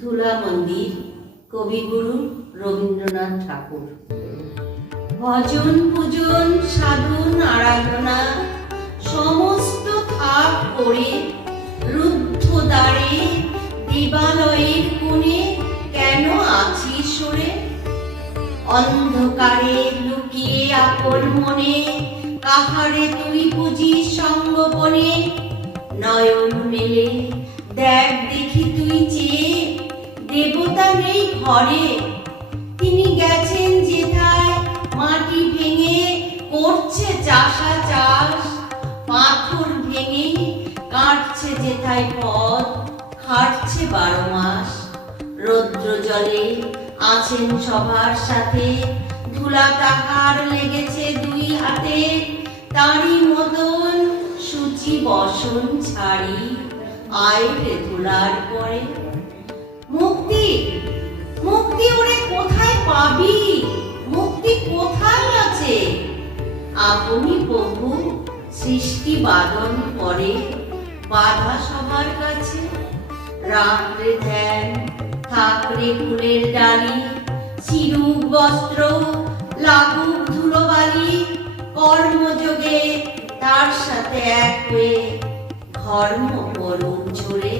ধুলা মন্দির, কবিগুরু রবীন্দ্রনাথ ঠাকুর। ভজন পূজন সাধন আরাধনা সমস্ত থাক করে রুদ্ধ দ্বারে দেবালয়ের কোণে কেন আছিস সরে? অন্ধকারে লুকিয়ে আপন মনে কাহারে তুই বুঝিস সঙ্গোপনে? নয়ন মেলে দেখ দেখি তুই চেয়ে, দেবতা নেই ঘরে। তিনি গেছেন যেথায় মাটি ভেঙে করছে চাষা চাষ, পাথর ভেঙে কাটছে যেথায় পথ খাটছে 12 মাস। রৌদ্র জলে আছেন সবার সাথে, ধুলা তাহার লেগেছে 2 হাতে। তাঁরই মতন সূচি বসন ছাড়ি আয় রে ধুলার পরে। মুক্তি মুক্তি ওরে কোথায় পাবি? মুক্তি কোথায় আছে? আপনি প্রভু সৃষ্টি বাদন করে বাধা সবার কাছে। রাত্রে ধ্যান থাকরে ফুলের ডালি, চিরুক বস্ত্র লাগুক ধুলোবালি। কর্মযোগে তার সাথে এক হয়ে ধর্ম করুক ঝরে।